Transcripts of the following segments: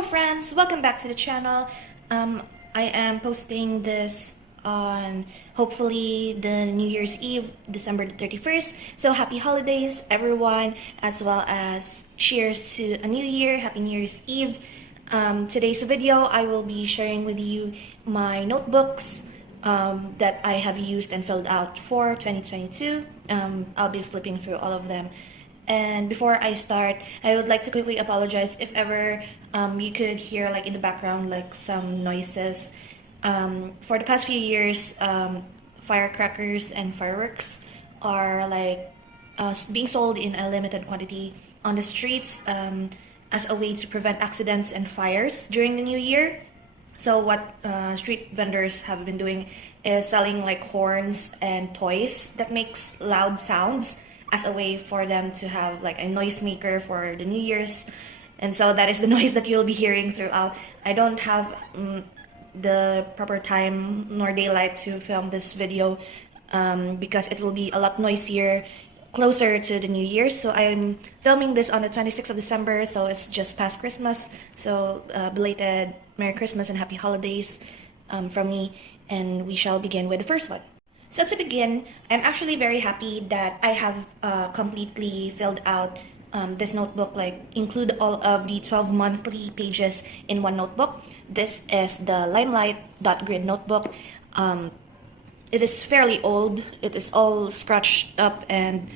Hello friends, welcome back to the channel. I am posting this on hopefully the New Year's Eve, December the 31st. So happy holidays everyone, as well as cheers to a new year. Happy New Year's Eve. Today's video I will be sharing with you my notebooks that I have used and filled out for 2022. I'll be flipping through all of them. And before I start, I would like to quickly apologize if ever you could hear like in the background like some noises. For the past few years, firecrackers and fireworks are like being sold in a limited quantity on the streets as a way to prevent accidents and fires during the new year. So what street vendors have been doing is selling like horns and toys that makes loud sounds as a way for them to have like a noisemaker for the New Year's. And so that is the noise that you'll be hearing throughout. I don't have the proper time nor daylight to film this video because it will be a lot noisier closer to the New Year's. So I'm filming this on the 26th of December, so it's just past Christmas. So belated Merry Christmas and Happy Holidays from me, and we shall begin with the first one. So to begin, I'm actually very happy that I have completely filled out this notebook, like include all of the 12 monthly pages in one notebook. This is the Limelight.grid notebook. It is fairly old. It is all scratched up and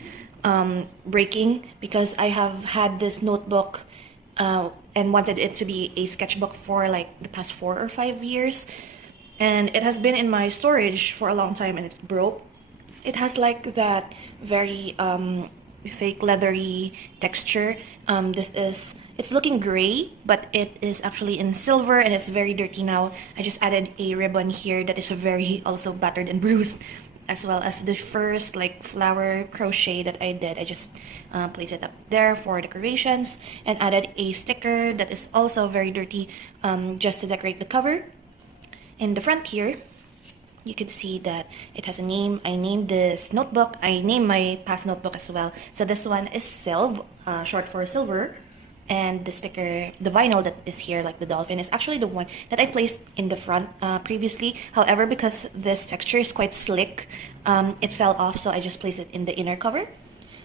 breaking because I have had this notebook and wanted it to be a sketchbook for like the past 4 or 5 years. And it has been in my storage for a long time and it broke. It has like that very fake leathery texture. It's looking gray, but it is actually in silver and it's very dirty now. I just added a ribbon here that is very also battered and bruised, as well as the first like flower crochet that I did. I just placed it up there for decorations and added a sticker that is also very dirty just to decorate the cover. In the front here, you could see that it has a name. I named this notebook. I named my past notebook as well. So this one is Silv, short for silver. And the sticker, the vinyl that is here, like the dolphin, is actually the one that I placed in the front previously. However, because this texture is quite slick, it fell off, so I just placed it in the inner cover.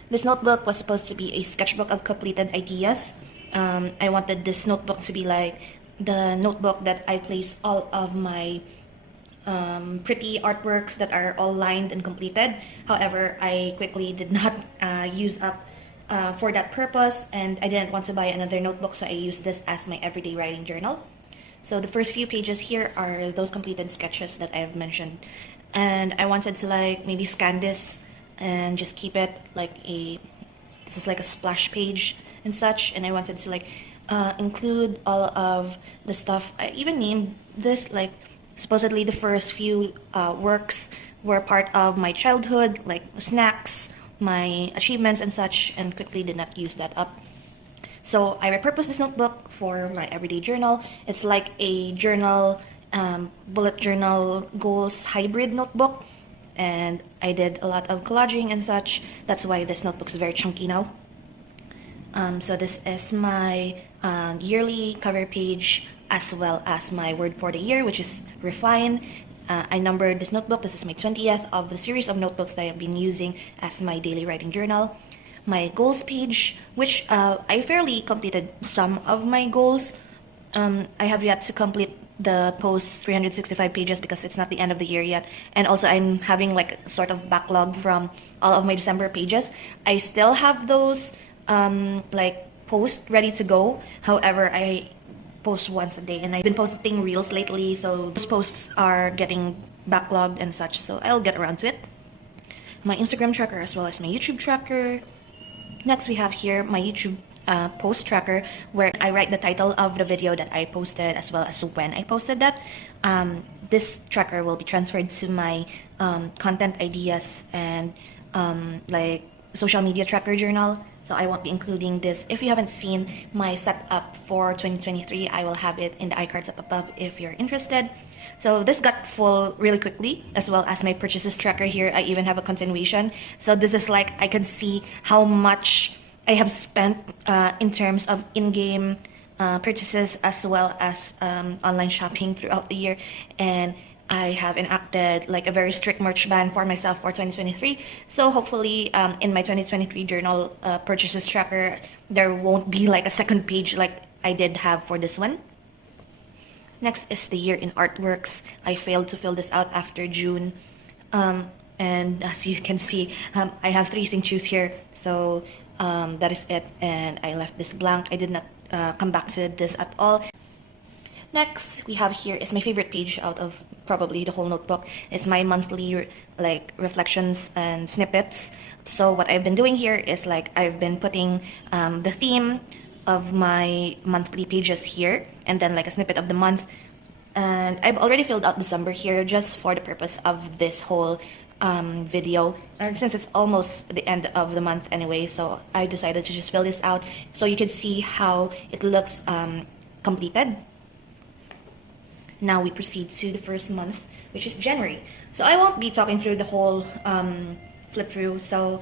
This notebook was supposed to be a sketchbook of completed ideas. I wanted this notebook to be like the notebook that I place all of my pretty artworks that are all lined and completed. However, I quickly did not use up for that purpose, and I didn't want to buy another notebook, so I used this as my everyday writing journal. So the first few pages here are those completed sketches that I have mentioned, and I wanted to like maybe scan this and just keep it like this is like a splash page and such, and I wanted to like include all of the stuff. I even named this like supposedly the first few works were part of my childhood, like snacks, my achievements and such, and quickly did not use that up. So I repurposed this notebook for my everyday journal. It's like a journal, bullet journal goals hybrid notebook, and I did a lot of collaging and such. That's why this notebook is very chunky now. So this is my yearly cover page, as well as my word for the year, which is refine. I numbered this notebook. This is my 20th of the series of notebooks that I've been using as my daily writing journal. My goals page, which I fairly completed some of my goals. I have yet to complete the post 365 pages because it's not the end of the year yet, and also I'm having like sort of backlog from all of my December pages. I still have those like posts ready to go. However, I post once a day and I've been posting reels lately, so those posts are getting backlogged and such, so I'll get around to it. My Instagram tracker as well as my YouTube tracker. Next we have here my YouTube post tracker, where I write the title of the video that I posted as well as when I posted that. This tracker will be transferred to my content ideas and like social media tracker journal, so I won't be including this. If you haven't seen my setup for 2023, I will have it in the iCards up above if you're interested. So this got full really quickly, as well as my purchases tracker here. I even have a continuation, so this is like I can see how much I have spent in terms of in-game purchases as well as online shopping throughout the year, and I have enacted like a very strict merch ban for myself for 2023. So hopefully, in my 2023 journal purchases tracker, there won't be like a second page like I did have for this one. Next is the year in artworks. I failed to fill this out after June. And as you can see, I have 3 sing shoes here. So that is it. And I left this blank. I did not come back to this at all. Next, we have here is my favorite page out of probably the whole notebook. It's my monthly like reflections and snippets. So what I've been doing here is like I've been putting the theme of my monthly pages here, and then like a snippet of the month. And I've already filled out December here just for the purpose of this whole video, since it's almost the end of the month anyway. So I decided to just fill this out so you can see how it looks completed. Now we proceed to the first month, which is January. So I won't be talking through the whole flip through. So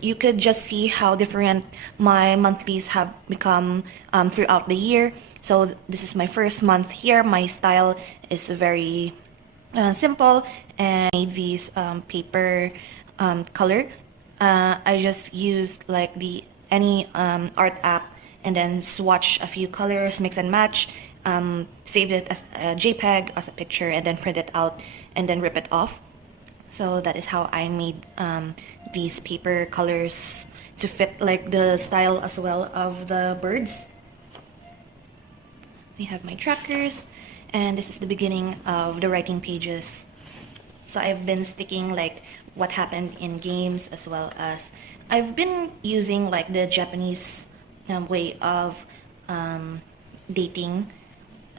you could just see how different my monthlies have become throughout the year. So this is my first month here. My style is very simple, and I made these paper color. I just used like any art app and then swatch a few colors, mix and match. Saved it as a JPEG, as a picture, and then print it out and then rip it off. So that is how I made these paper colors to fit like the style as well of the birds. We have my trackers, and this is the beginning of the writing pages. So I've been sticking like what happened in games, as well as I've been using like the Japanese way of dating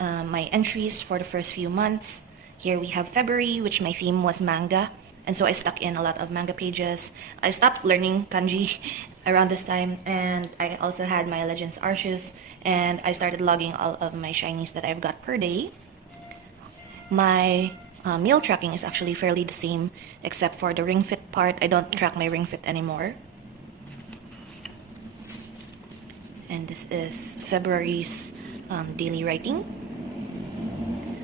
my entries for the first few months. Here we have February, which my theme was manga, and so I stuck in a lot of manga pages. I stopped learning kanji around this time, and I also had my Legends Arceus, and I started logging all of my shinies that I've got per day. My meal tracking is actually fairly the same, except for the ring fit part. I don't track my ring fit anymore. And this is February's daily writing.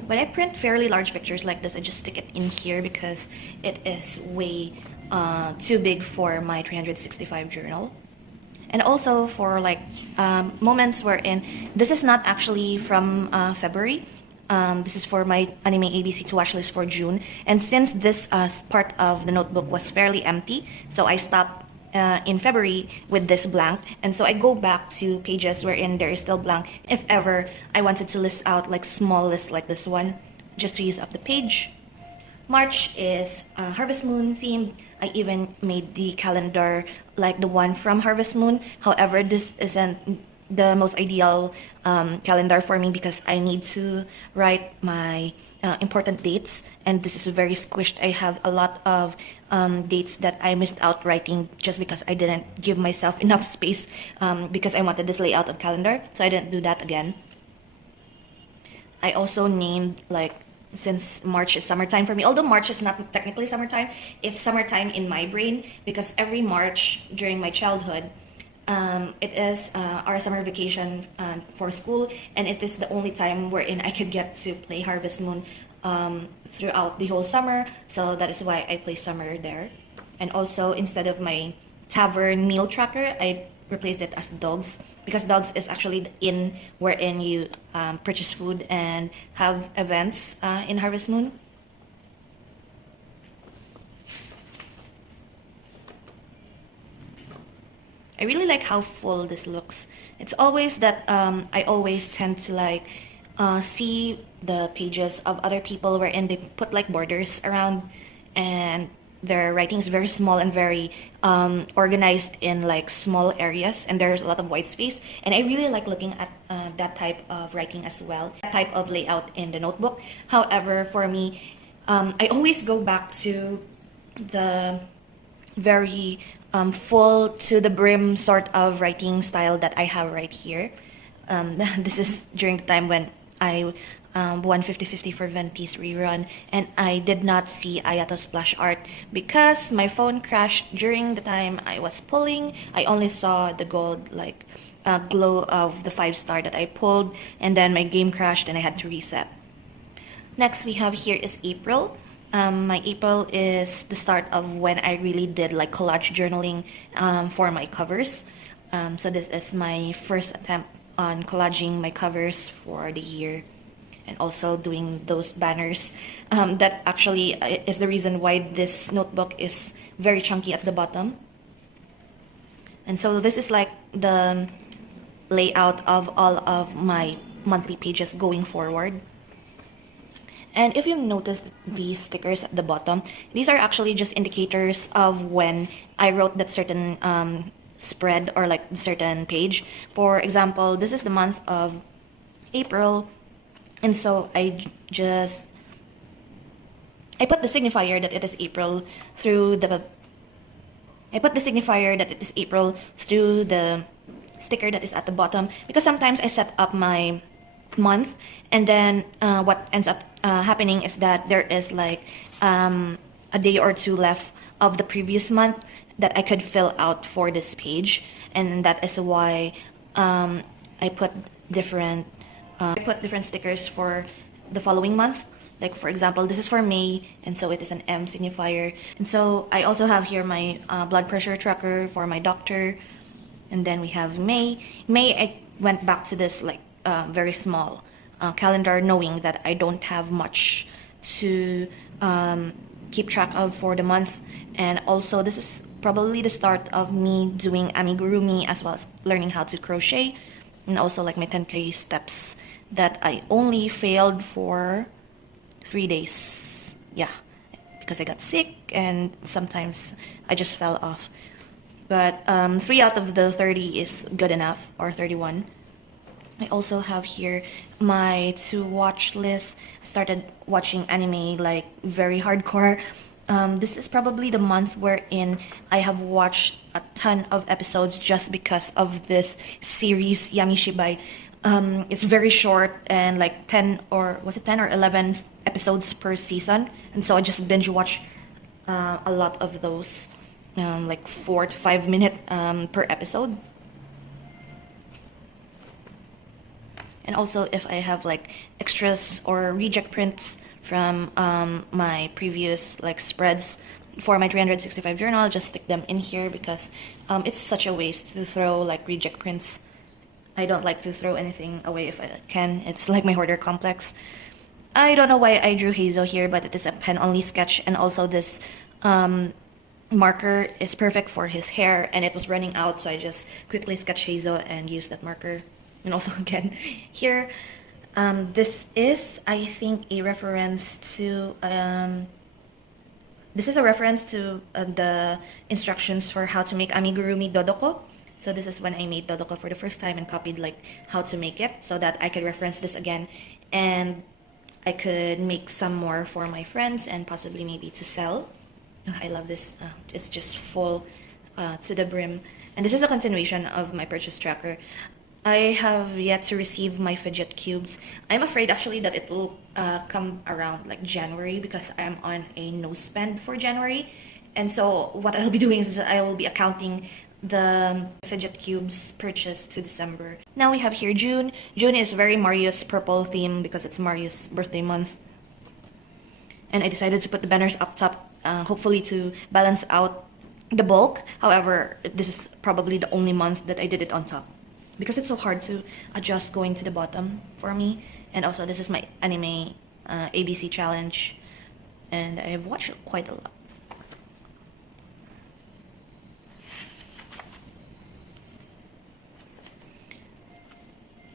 When I print fairly large pictures like this, I just stick it in here because it is way too big for my 365 journal. And also for like moments wherein this is not actually from February. This is for my anime ABC to watch list for June. And since this part of the notebook was fairly empty, so I stopped in February with this blank, and so I go back to pages wherein there is still blank if ever I wanted to list out like small lists like this one, just to use up the page. March is Harvest Moon themed. I even made the calendar like the one from Harvest Moon. However, this isn't the most ideal calendar for me because I need to write my important dates, and this is very squished. I have a lot of dates that I missed out writing just because I didn't give myself enough space because I wanted this layout of calendar, so I didn't do that again. I also named like, since March is summertime for me, although March is not technically summertime, it's summertime in my brain because every March during my childhood, it is our summer vacation for school, and it is the only time wherein I could get to play Harvest Moon throughout the whole summer. So that is why I play summer there. And also, instead of my tavern meal tracker, I replaced it as dogs, because dogs is actually the inn wherein you purchase food and have events in Harvest Moon. I really like how full this looks. It's always that I always tend to like see the pages of other people wherein they put like borders around, and their writing is very small and very organized in like small areas, and there's a lot of white space. And I really like looking at that type of writing as well, that type of layout in the notebook. However, for me, I always go back to the very full to the brim sort of writing style that I have right here. This is during the time when I won 50-50 for Venti's rerun, and I did not see Ayato's splash art because my phone crashed during the time I was pulling. I only saw the gold like glow of the 5-star that I pulled, and then my game crashed and I had to reset. Next we have here is April. My April is the start of when I really did like collage journaling for my covers. So this is my first attempt on collaging my covers for the year, and also doing those banners. That actually is the reason why this notebook is very chunky at the bottom. And so this is like the layout of all of my monthly pages going forward. And if you notice these stickers at the bottom, these are actually just indicators of when I wrote that certain spread or like certain page. For example, this is the month of April, and so I put the signifier that it is April through the sticker that is at the bottom, because sometimes I set up my month, and then what ends up happening is that there is like a day or two left of the previous month that I could fill out for this page, and that is why I put different stickers for the following month. Like for example, this is for May, and so it is an M signifier. And so I also have here my blood pressure tracker for my doctor. And then we have May. May, I went back to this like very small calendar, knowing that I don't have much to keep track of for the month. And also this is probably the start of me doing amigurumi, as well as learning how to crochet, and also like my 10K steps that I only failed for 3 days. Yeah, because I got sick and sometimes I just fell off. But 3 out of the 30 is good enough, or 31. I also have here my to watch list. I started watching anime like very hardcore. This is probably the month wherein I have watched a ton of episodes just because of this series, Yami Shibai. It's very short, and like 10 or 11 episodes per season, and so I just binge watch a lot of those, like 4 to 5 minute per episode. And also if I have like extras or reject prints from my previous like spreads for my 365 journal, I'll just stick them in here, because it's such a waste to throw like reject prints. I don't like to throw anything away if I can. It's like my hoarder complex. I don't know why I drew Hazel here, but it is a pen-only sketch, and also this marker is perfect for his hair, and it was running out, so I just quickly sketched Hazel and used that marker. And also again, here, this is, I think, a reference to, the instructions for how to make amigurumi dodoko. So this is when I made dodoko for the first time and copied like how to make it, so that I could reference this again, and I could make some more for my friends and possibly maybe to sell. Oh, I love this. It's just full to the brim. And this is the continuation of my purchase tracker. I have yet to receive my fidget cubes. I'm afraid actually that it will come around like January, because I'm on a no spend for January. And so what I'll be doing is that I will be accounting the fidget cubes purchased to December. Now we have here June. June is very Marius purple theme because it's Marius' birthday month. And I decided to put the banners up top, hopefully to balance out the bulk. However, this is probably the only month that I did it on top, because it's so hard to adjust going to the bottom for me. And also this is my anime ABC challenge, and I have watched quite a lot.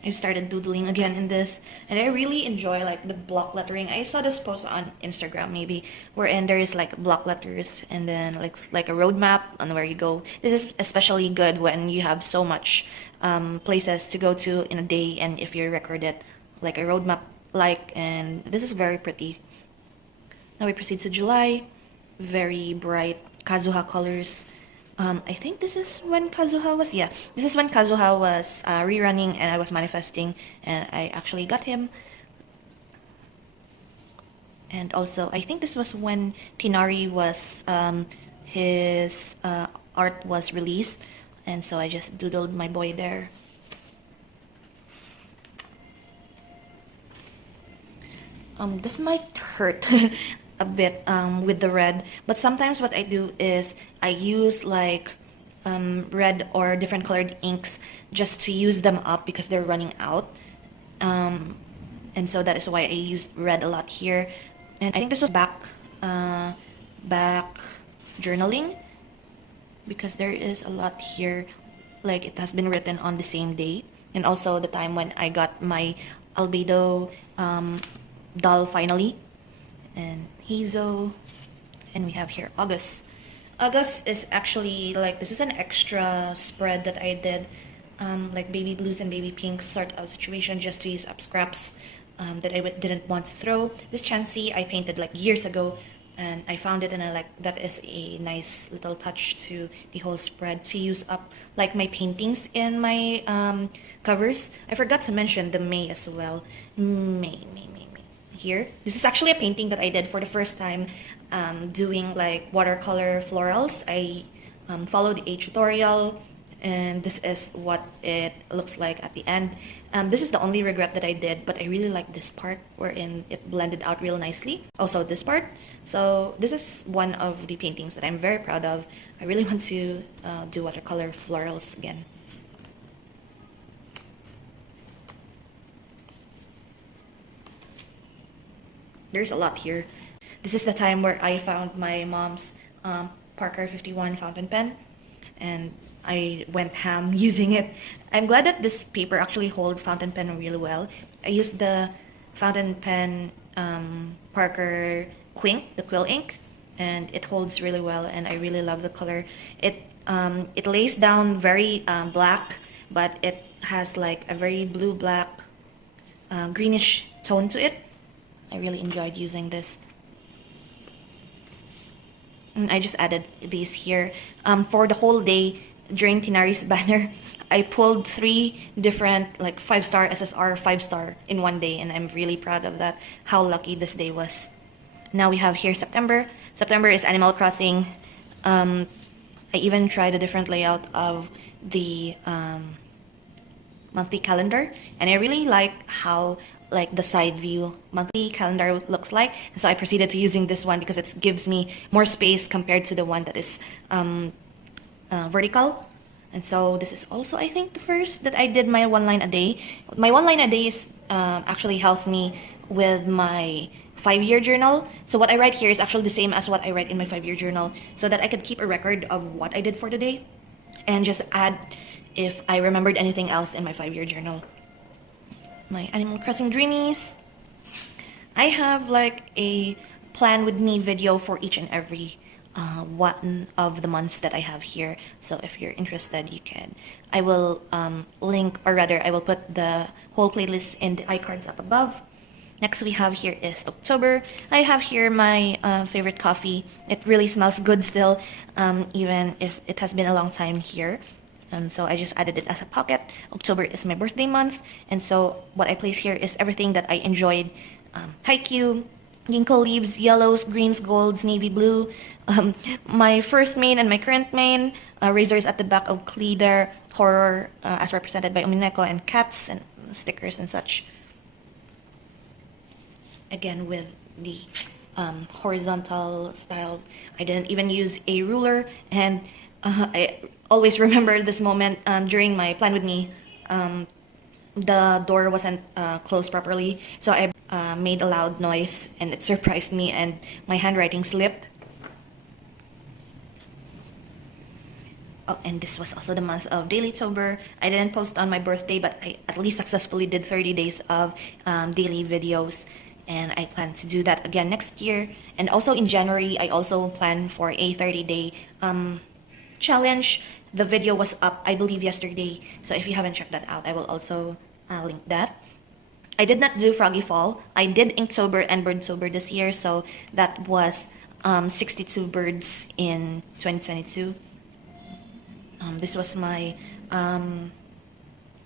I started doodling again in this, and I really enjoy like the block lettering. I saw this post on Instagram maybe, wherein there is like block letters and then like a roadmap on where you go. This is especially good when you have so much places to go to in a day, and if you record it like a roadmap and this is very pretty. Now we proceed to July. Very bright Kazuha colors. I think this is when Kazuha was, this is when Kazuha was rerunning, and I was manifesting, and I actually got him. And also, I think this was when Tinari was, his art was released, and so I just doodled my boy there. This might hurt a bit with the red, but sometimes what I do is I use like red or different colored inks just to use them up because they're running out. And so that is why I use red a lot here. And I think this was back journaling, because there is a lot here, like it has been written on the same day, and also the time when I got my albedo doll finally, and Hazo, and we have here August. August is actually like, this is an extra spread that I did, like baby blues and baby pinks sort of situation, just to use up scraps that I didn't want to throw. This Chansey I painted like years ago, and I found it, and I like that is a nice little touch to the whole spread to use up like my paintings in my covers. I forgot to mention the May as well. May here. This is actually a painting that I did for the first time, doing like watercolor florals. I followed a tutorial, and this is what it looks like at the end. This is the only regret that I did, but I really like this part wherein it blended out real nicely. Also this part. So this is one of the paintings that I'm very proud of. I really want to do watercolor florals again. There's a lot here. This is the time where I found my mom's Parker 51 fountain pen, and I went ham using it. I'm glad that this paper actually holds fountain pen really well. I used the fountain pen Parker Quink, the quill ink, and it holds really well, and I really love the color. It lays down very black, but it has like a very blue-black greenish tone to it. I really enjoyed using this. And I just added these here. For the whole day during Tinari's banner, I pulled 3 different like 5-star SSR 5-star in one day, and I'm really proud of that, how lucky this day was. Now we have here September. September is Animal Crossing. I even tried a different layout of the monthly calendar, and I really like how like the side view monthly calendar looks like, and so I proceeded to using this one because it gives me more space compared to the one that is vertical. And so this is also, I think, the first that I did my 1 line a day. My 1 line a day is actually helps me with my 5-year journal. So what I write here is actually the same as what I write in my 5-year journal, so that I could keep a record of what I did for the day and just add if I remembered anything else in my 5-year journal. My Animal Crossing Dreamies. I have like a plan with me video for each and every one of the months that I have here. So if you're interested, you can. I will link, or rather I will put the whole playlist in the iCards up above. Next we have here is October. I have here my favorite coffee. It really smells good still, even if it has been a long time here. And so I just added it as a pocket. October is my birthday month, and so what I place here is everything that I enjoyed. Haikyuu, ginkgo leaves, yellows, greens, golds, navy blue. My first main and my current main, razors at the back of Cleader, horror as represented by Umineko, and cats and stickers and such. Again with the horizontal style. I didn't even use a ruler, and I always remember this moment during my plan with me. The door wasn't closed properly, so I made a loud noise, and it surprised me, and my handwriting slipped. Oh, and this was also the month of Dailytober. I didn't post on my birthday, but I at least successfully did 30 days of daily videos, and I plan to do that again next year. And also in January, I also plan for a 30-day challenge. The video was up, I believe, yesterday, so if you haven't checked that out, I will also link that. I did not do Froggy Fall. I did Inktober and Birdtober this year, so that was 62 birds in 2022. This was my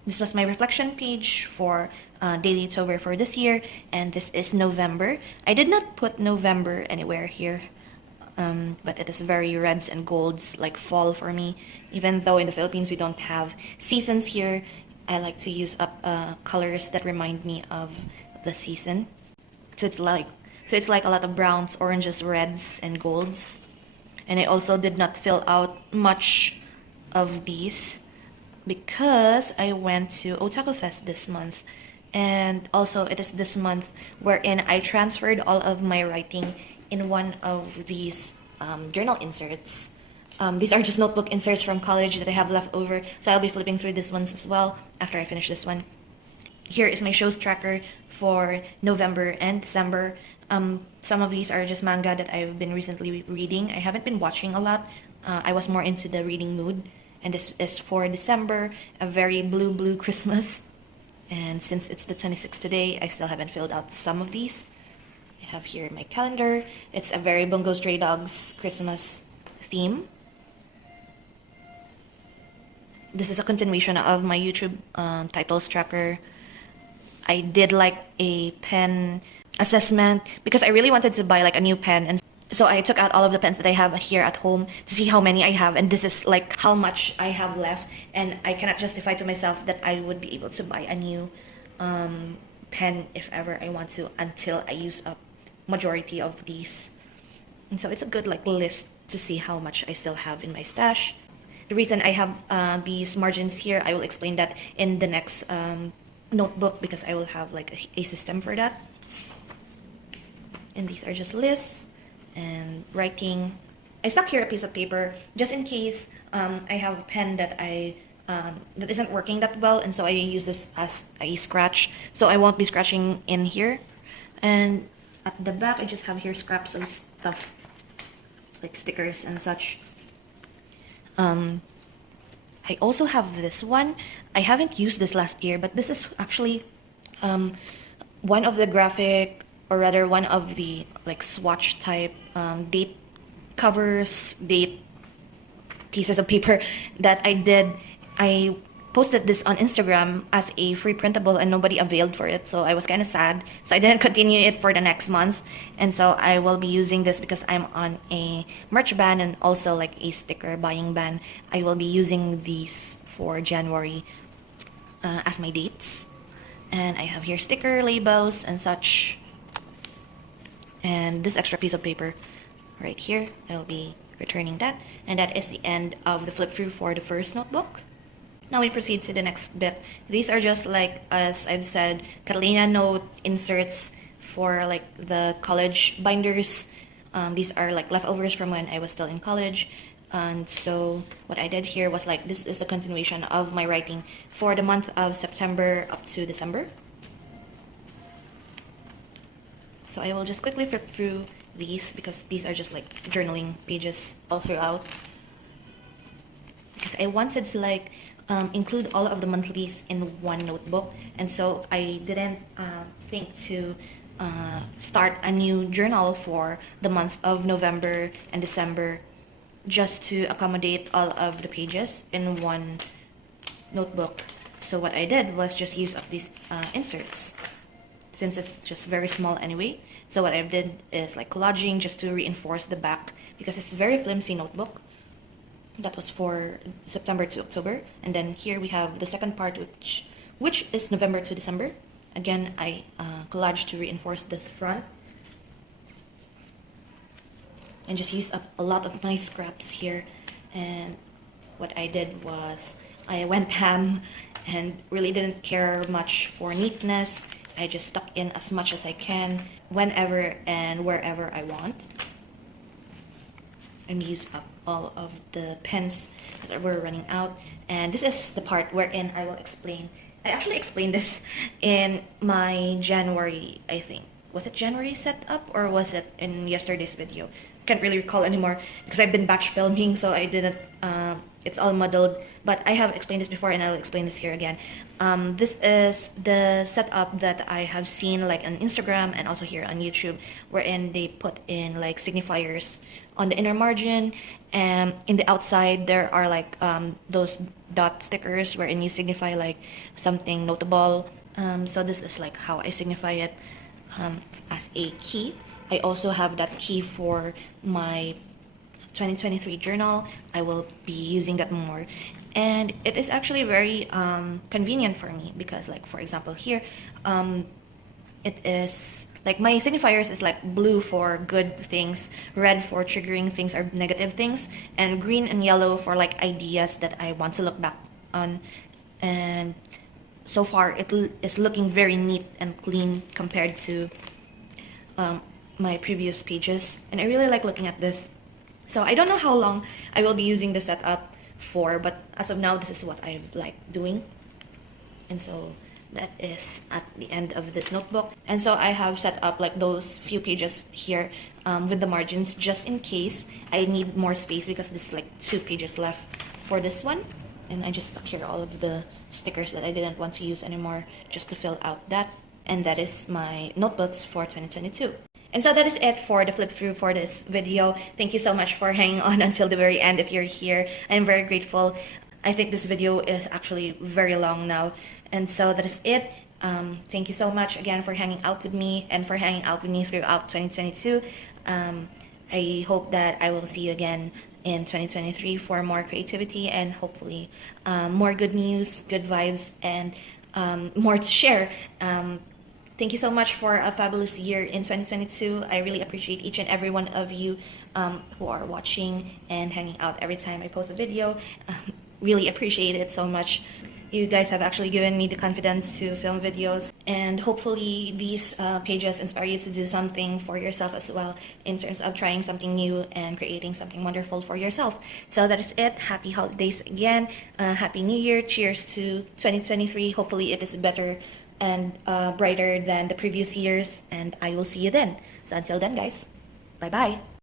reflection page for Dailytober for this year, and this is November. I did not put November anywhere here. But it is very reds and golds, like fall for me. Even though in the Philippines we don't have seasons here, I like to use up colors that remind me of the season. So it's like a lot of browns, oranges, reds, and golds. And I also did not fill out much of these because I went to Otaku Fest this month. And also it is this month wherein I transferred all of my writing in one of these journal inserts. These are just notebook inserts from college that I have left over, so I'll be flipping through these ones as well after I finish this one. Here is my shows tracker for November and December. Some of these are just manga that I've been recently reading. I haven't been watching a lot. I was more into the reading mood. And this is for December, a very blue Christmas. And since it's the 26th today, I still haven't filled out some of these. I have here my calendar. It's a very Bungo Stray Dogs Christmas theme. This is a continuation of my YouTube titles tracker. I did like a pen assessment because I really wanted to buy like a new pen, and so I took out all of the pens that I have here at home to see how many I have, and this is like how much I have left, and I cannot justify to myself that I would be able to buy a new pen if ever I want to until I use up majority of these. And so it's a good like list to see how much I still have in my stash. The reason I have these margins here, I will explain that in the next notebook because I will have like a system for that. And these are just lists and writing. I stuck here a piece of paper just in case I have a pen that that isn't working that well, and so I use this as a scratch, so I won't be scratching in here. And at the back I just have here scraps of stuff like stickers and such. I also have this one. I haven't used this last year, but this is actually one of the graphic, or rather one of the like swatch type date covers, date pieces of paper that I did. I posted this on Instagram as a free printable and nobody availed for it, so I was kind of sad, so I didn't continue it for the next month. And so I will be using this because I'm on a merch ban and also like a sticker buying ban. I will be using these for January as my dates. And I have here sticker labels and such, and this extra piece of paper right here, I'll be returning that. And that is the end of the flip through for the first notebook. Now we proceed to the next bit. These are just like, as I've said, Catalina note inserts for like the college binders. These are like leftovers from when I was still in college. And so what I did here was like, this is the continuation of my writing for the month of September up to December. So I will just quickly flip through these because these are just like journaling pages all throughout. Because I wanted to like include all of the monthlies in one notebook, and so I didn't think to start a new journal for the month of November and December just to accommodate all of the pages in one notebook. So what I did was just use up these inserts since it's just very small anyway. So what I did is like collaging just to reinforce the back because it's a very flimsy notebook. That was for September to October. And then here we have the second part, which is November to December. Again, I collaged to reinforce the front. And just use up a lot of my scraps here. And what I did was I went ham and really didn't care much for neatness. I just stuck in as much as I can whenever and wherever I want. And use up all of the pens that were running out. And this is the part wherein I will explain. I actually explained this in my January, I think. Was it January setup or was it in yesterday's video? Can't really recall anymore because I've been batch filming, so I didn't, it's all muddled. But I have explained this before and I'll explain this here again. This is the setup that I have seen like on Instagram and also here on YouTube, wherein they put in like signifiers on the inner margin, and in the outside there are like those dot stickers wherein you signify like something notable. So this is like how I signify it as a key. I also have that key for my 2023 journal. I will be using that more, and it is actually very convenient for me because like for example here it is like my signifiers is like blue for good things, red for triggering things or negative things, and green and yellow for like ideas that I want to look back on. And so far it is looking very neat and clean compared to my previous pages, and I really like looking at this. So I don't know how long I will be using the setup for, but as of now, this is what I've liked doing. And so that is at the end of this notebook. And so I have set up like those few pages here with the margins just in case I need more space, because this is like 2 pages left for this one. And I just stuck here all of the stickers that I didn't want to use anymore just to fill out that. And that is my notebooks for 2022. And so that is it for the flip through for this video. Thank you so much for hanging on until the very end if you're here. I'm very grateful. I think this video is actually very long now. And so that is it. Thank you so much again for hanging out with me and for hanging out with me throughout 2022. I hope that I will see you again in 2023 for more creativity and hopefully more good news, good vibes, and more to share. Thank you so much for a fabulous year in 2022. I really appreciate each and every one of you who are watching and hanging out every time I post a video. Really appreciate it so much. You guys have actually given me the confidence to film videos, and hopefully these pages inspire you to do something for yourself as well in terms of trying something new and creating something wonderful for yourself. So that is it. Happy holidays again. Happy New Year. Cheers to 2023. Hopefully it is better and brighter than the previous years, and I will see you then. So until then, guys, bye-bye.